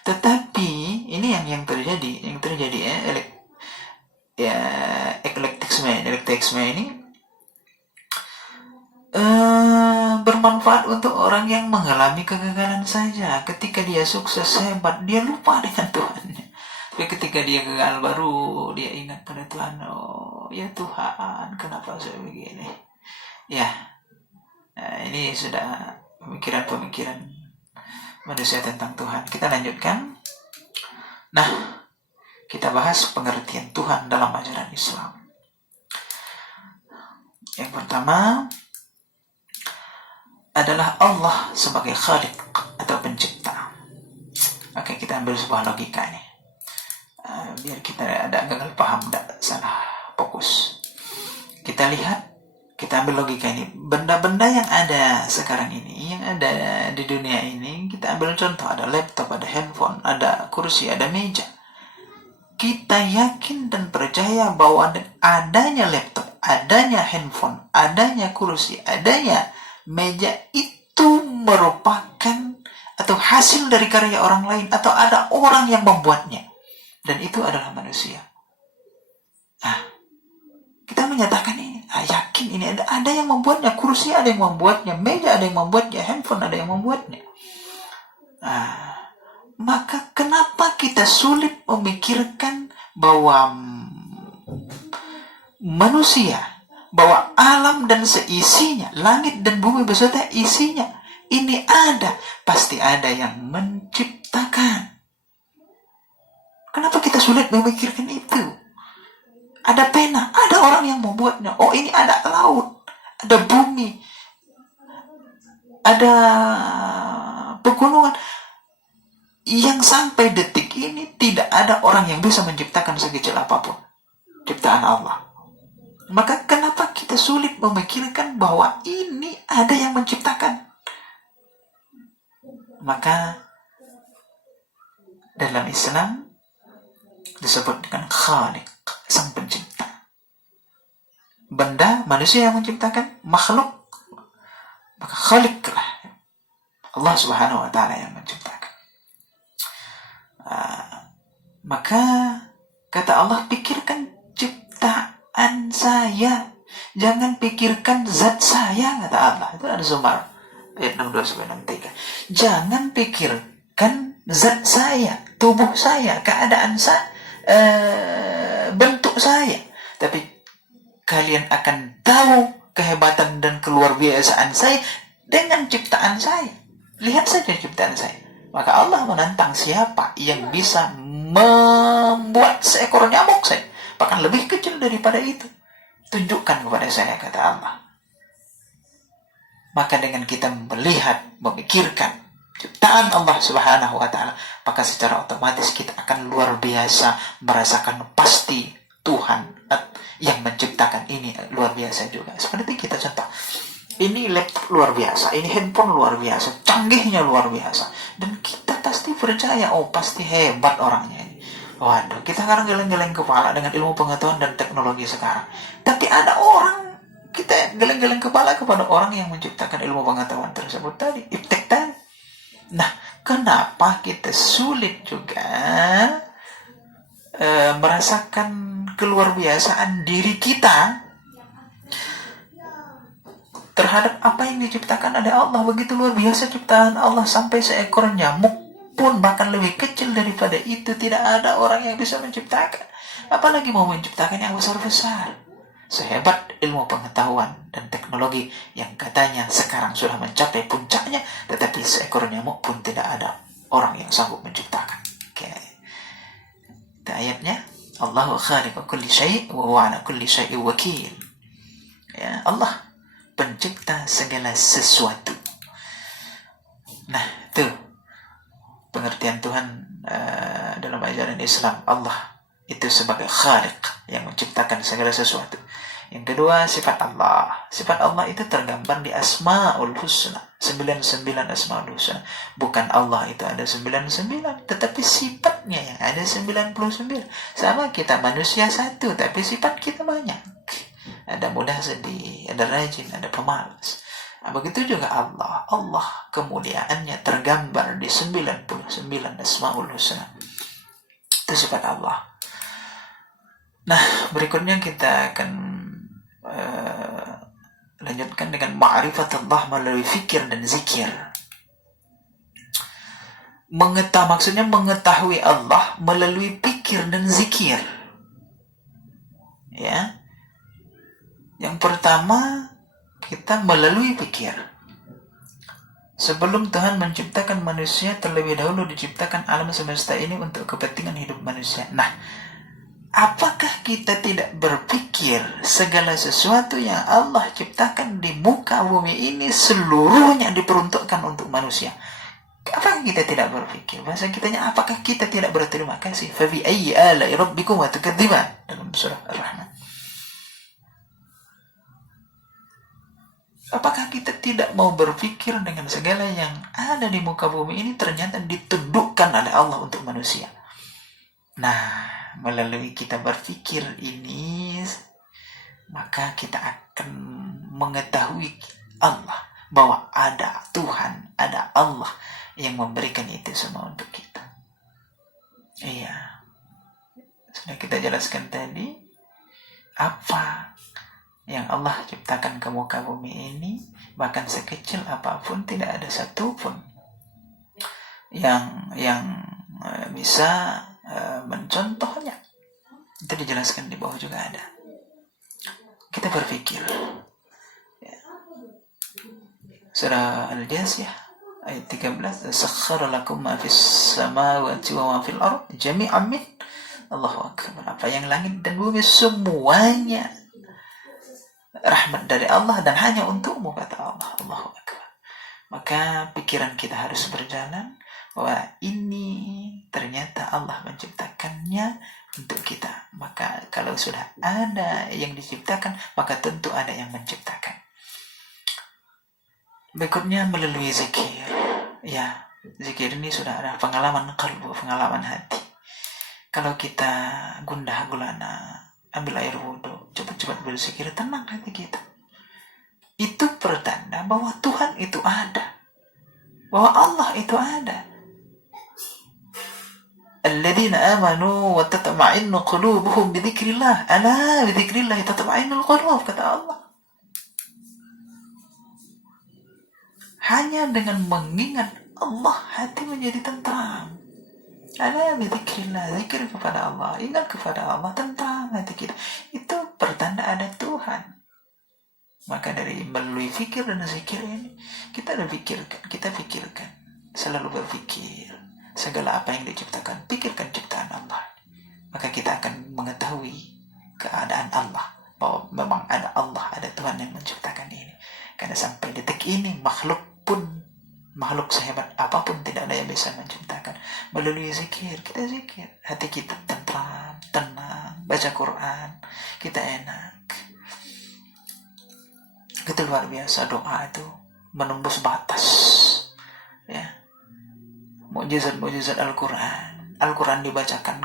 tetapi ini yang terjadi eklektisme ini bermanfaat untuk orang yang mengalami kegagalan saja. Ketika dia sukses hebat, dia lupa dengan Tuhannya. Tapi ketika dia gagal, baru dia ingat pada Tuhan. Oh ya Tuhan, kenapa saya begini? Ya, ini sudah pemikiran-pemikiran manusia tentang Tuhan. Kita lanjutkan. Nah, kita bahas pengertian Tuhan dalam ajaran Islam. Yang pertama adalah Allah sebagai Khaliq atau pencipta. Oke, kita ambil sebuah logika ini. Biar kita ada gagal paham, tidak salah fokus. Kita lihat, kita ambil logika ini. Benda-benda yang ada sekarang ini, yang ada di dunia ini, kita ambil contoh. Ada laptop, ada handphone, ada kursi, ada meja. Kita yakin dan percaya bahwa adanya laptop, adanya handphone, adanya kursi, adanya meja itu merupakan atau hasil dari karya orang lain, atau ada orang yang membuatnya. Dan itu adalah manusia. Kita menyatakan ini, yakin ini ada yang membuatnya, kursi ada yang membuatnya, meja ada yang membuatnya, handphone ada yang membuatnya. Maka kenapa kita sulit memikirkan bahwa manusia, bahwa alam dan seisinya, langit dan bumi beserta isinya, ini ada, pasti ada yang menciptakan. Kenapa kita sulit memikirkan itu? Ada pena, ada orang yang membuatnya. Oh, ini ada laut, ada bumi, ada pegunungan. Yang sampai detik ini tidak ada orang yang bisa menciptakan sekecil apapun ciptaan Allah. Maka kenapa kita sulit memikirkan bahwa ini ada yang menciptakan? Maka dalam Islam disebut dengan Khaliq, sang pencipta. Benda, manusia yang menciptakan, makhluk, maka Khaliq lah, Allah Subhanahu wa Ta'ala yang menciptakan. Maka kata Allah, pikirkan ciptaan saya, jangan pikirkan zat saya, kata Allah. Itu ada Zumar ayat 62-63. Jangan pikirkan zat saya, tubuh saya, keadaan saya, bentuk saya, tapi kalian akan tahu kehebatan dan keluar biasaan saya dengan ciptaan saya. Lihat saja ciptaan saya. Maka Allah menantang siapa yang bisa membuat seekor nyamuk saja, bahkan lebih kecil daripada itu, tunjukkan kepada saya, kata Allah. Maka dengan kita melihat, memikirkan ciptaan Allah Subhanahu wa Ta'ala, maka secara otomatis kita akan luar biasa merasakan pasti Tuhan yang menciptakan ini luar biasa juga. Seperti kita contoh, ini laptop luar biasa, ini handphone luar biasa, canggihnya luar biasa, dan kita pasti percaya, oh pasti hebat orangnya ini. Waduh, kita sekarang geleng-geleng kepala dengan ilmu pengetahuan dan teknologi sekarang. Tapi ada orang, kita geleng-geleng kepala kepada orang yang menciptakan ilmu pengetahuan tersebut tadi, iptek tadi. Nah, kenapa kita sulit juga merasakan keluar biasaan diri kita terhadap apa yang diciptakan oleh Allah? Begitu luar biasa ciptaan Allah, sampai seekor nyamuk pun bahkan lebih kecil daripada itu tidak ada orang yang bisa menciptakan, apalagi mau menciptakan yang besar-besar. Sehebat ilmu pengetahuan dan teknologi yang katanya sekarang sudah mencapai puncaknya, tetapi seekor nyamuk pun tidak ada orang yang sanggup menciptakan. Oke. Itu ayatnya, Allahu khaliqu kulli syai' wa huwa ala kulli syai'in wakil. Ya, Allah pencipta segala sesuatu. Nah, itu pengertian Tuhan dalam ajaran Islam. Allah itu sebagai khaliq yang menciptakan segala sesuatu. Yang kedua, sifat Allah. Sifat Allah itu tergambar di Asmaul Husna, 99 Asmaul Husna. Bukan Allah itu ada 99, tetapi sifatnya yang ada 99. Sama kita manusia satu, tapi sifat kita banyak. Ada mudah sedih, ada rajin, ada pemalas. Nah, begitu juga Allah. Allah kemuliaannya tergambar di 99 Asmaul Husna. Itu sifat Allah. Nah, berikutnya kita akan lanjutkan dengan ma'rifatullah melalui fikir dan zikir. Maksudnya mengetahui Allah melalui pikir dan zikir. Ya. Yang pertama, kita melalui pikir. Sebelum Tuhan menciptakan manusia, terlebih dahulu diciptakan alam semesta ini untuk kepentingan hidup manusia. Nah, apakah kita tidak berpikir segala sesuatu yang Allah ciptakan di muka bumi ini seluruhnya diperuntukkan untuk manusia? Apakah kita tidak berpikir? Bahasa kitanya, apakah kita tidak berterima kasih? Fabi ayyi ala'i rabbikuma tukadziban, dalam surah Ar-Rahman. Apakah kita tidak mau berpikir dengan segala yang ada di muka bumi ini ternyata ditundukkan oleh Allah untuk manusia? Nah, melalui kita berpikir ini, maka kita akan mengetahui Allah, bahwa ada Tuhan, ada Allah yang memberikan itu semua untuk kita. Iya, sudah kita jelaskan tadi, apa yang Allah ciptakan ke muka bumi ini, bahkan sekecil apapun, tidak ada satupun yang bisa mencontohnya. Itu dijelaskan di bawah juga ada. Kita berpikir, ya. Surah Al-Jasiyah ayat 13, sakhkhara lakum ma fis samawati wa ma fil ard jami'an min. Allahu akbar. Apa yang langit dan bumi semuanya rahmat dari Allah dan hanya untukmu, kata Allah. Allahu akbar. Maka pikiran kita harus berjalan bahwa ini ternyata Allah menciptakannya untuk kita. Maka kalau sudah ada yang diciptakan, maka tentu ada yang menciptakan. Berikutnya melalui zikir. Ya, zikir ini sudah ada pengalaman qalbu, pengalaman hati. Kalau kita gundah gulana, ambil air wudhu, cepat-cepat berzikir, tenang hati kita. Itu pertanda bahwa Tuhan itu ada, bahwa Allah itu ada. Alladzina amanu wa tatma'innu qulubuhum bi dzikrillah. Ala bi dzikrillah tatma'innul qulub, kata Allah. Hanya dengan mengingat Allah, hati menjadi tentram. Ala bi dzikrillah, zikir kepada Allah, ingat kepada Allah, tentram hati kita. Itu pertanda ada Tuhan. Maka dari melalui fikir dan zikir ini, kita pikirkan, selalu berpikir segala apa yang diciptakan, pikirkan ciptaan Allah. Maka kita akan mengetahui keadaan Allah, bahwa memang ada Allah, ada Tuhan yang menciptakan ini. Karena sampai detik ini makhluk sehebat apapun tidak ada yang bisa menciptakan. Melalui zikir, kita zikir, hati kita tentram, tenang, baca Quran, kita enak. Itu luar biasa, doa itu menembus batas, ya. Mukjizat Al-Quran dibacakan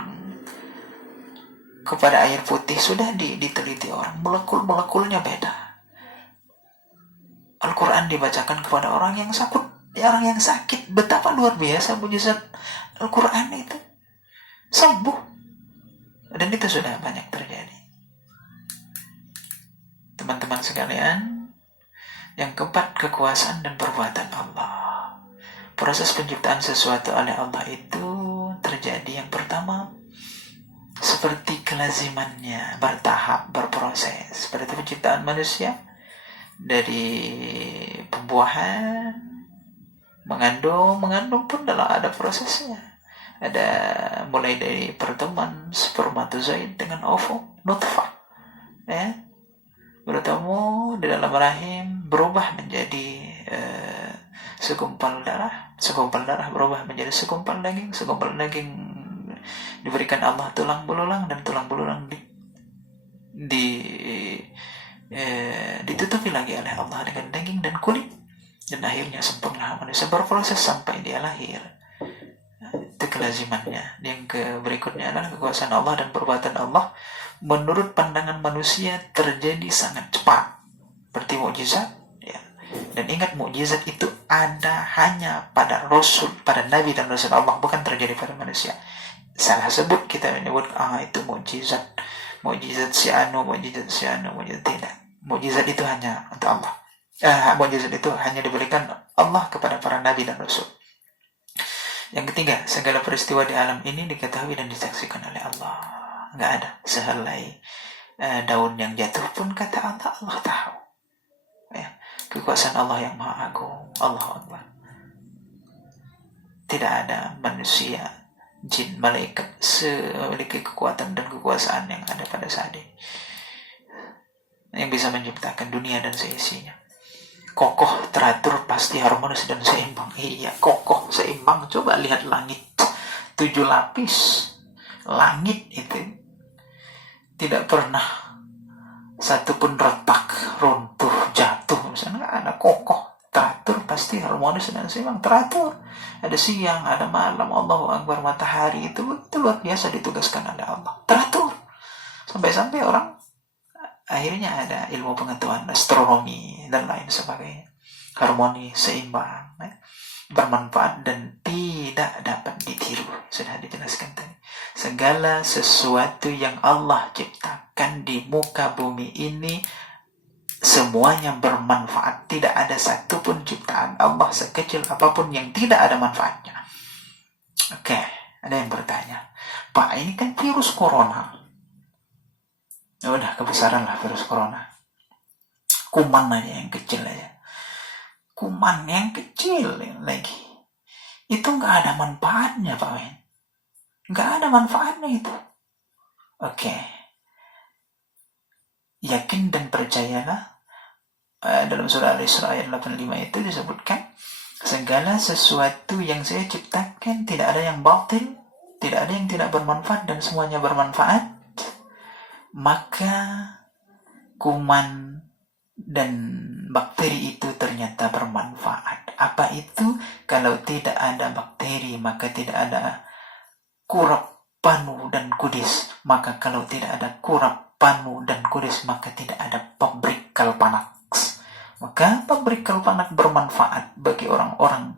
kepada air putih sudah diteliti orang, molekul-molekulnya beda. Al-Quran dibacakan kepada orang yang sakit, betapa luar biasa mukjizat Al-Quran itu, sembuh. Dan itu sudah banyak terjadi. Teman-teman sekalian, yang keempat, kekuasaan dan perbuatan Allah. Proses penciptaan sesuatu oleh Allah itu terjadi, yang pertama, seperti kelazimannya, bertahap, berproses. Seperti penciptaan manusia, dari pembuahan, mengandung pun ada prosesnya. Ada mulai dari pertemuan spermatozoid dengan ovum, nutfah, ya, bertemu di dalam rahim, berubah menjadi segumpal darah berubah menjadi segumpal daging diberikan Allah tulang belulang, dan tulang belulang ditutupi lagi oleh Allah dengan daging dan kulit, dan akhirnya sempurna manusia berproses sampai dia lahir. Itu kelazimannya. Yang berikutnya adalah kekuasaan Allah dan perbuatan Allah. Menurut pandangan manusia terjadi sangat cepat, seperti mukjizat, ya. Dan ingat, mukjizat itu ada hanya pada Rasul, pada Nabi dan Rasul Allah, bukan terjadi pada manusia. Salah sebut kita menyebut itu mukjizat si anu, tidak. Mukjizat itu hanya untuk Allah. Mukjizat itu hanya diberikan Allah kepada para Nabi dan Rasul. Yang ketiga, segala peristiwa di alam ini diketahui dan disaksikan oleh Allah. Nggak ada sehelai daun yang jatuh pun, kata Allah tahu. Ya, kekuasaan Allah yang maha agung. Allahu Akbar. Tidak ada manusia, jin, malaikat memiliki kekuatan dan kekuasaan yang ada pada saat ini, yang bisa menciptakan dunia dan seisinya. Kokoh, teratur, pasti harmonis dan seimbang. Iya, kokoh, seimbang. Coba lihat langit, 7 lapis langit itu tidak pernah satu pun retak, runtuh, jatuh, misalnya. Ada kokoh, teratur, pasti harmonis dan seimbang. Teratur, ada siang, ada malam. Allahu Akbar. Matahari itu luar biasa ditugaskan oleh Allah, teratur. Sampai-sampai orang akhirnya ada ilmu pengetahuan astronomi dan lain sebagainya. Harmoni, seimbang, bermanfaat dan tidak dapat ditiru. Sudah dijelaskan tadi. Segala sesuatu yang Allah ciptakan di muka bumi ini semuanya bermanfaat. Tidak ada satupun ciptaan Allah sekecil apapun yang tidak ada manfaatnya. Oke, ada yang bertanya, Pak, ini kan virus corona. Udah kebesaran lah virus corona. Kuman aja yang kecil aja. Kuman yang kecil lagi. Itu nggak ada manfaatnya, Pak Wen. Nggak ada manfaatnya itu. Oke. Yakin dan percayalah. Dalam surah Al-Isra ayat 85 itu disebutkan, segala sesuatu yang saya ciptakan tidak ada yang batil, tidak ada yang tidak bermanfaat, dan semuanya bermanfaat. Maka kuman dan bakteri itu ternyata bermanfaat. Apa itu? Kalau tidak ada bakteri, maka tidak ada kurap, panu, dan kudis. Maka kalau tidak ada kurap, panu, dan kudis, maka tidak ada pabrik kalpanak. Maka pabrik kalpanak bermanfaat bagi orang-orang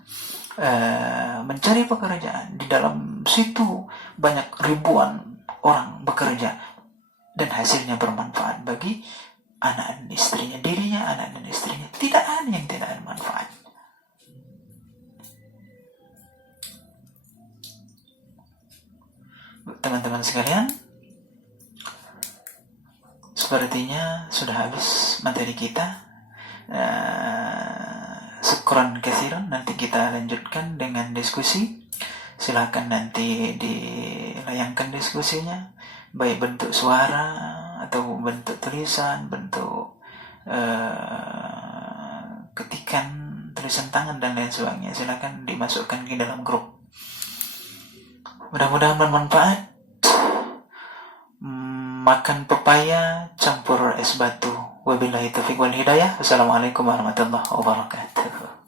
mencari pekerjaan. Di dalam situ banyak ribuan orang bekerja, dan hasilnya bermanfaat bagi anak dan istrinya, dirinya, anak dan istrinya. Tidak ada yang tidak ada manfaat. Teman-teman sekalian, sepertinya sudah habis materi kita. Syukran katsiran. Nanti kita lanjutkan dengan diskusi Silakan nanti dilayangkan diskusinya, baik bentuk suara atau bentuk tulisan, bentuk ketikan, tulisan tangan dan lain sebagainya. Silakan dimasukkan ke dalam grup. Mudah-mudahan bermanfaat. Makan pepaya campur es batu. Wabillahi taufiq wal hidayah. Wassalamualaikum warahmatullahi wabarakatuh.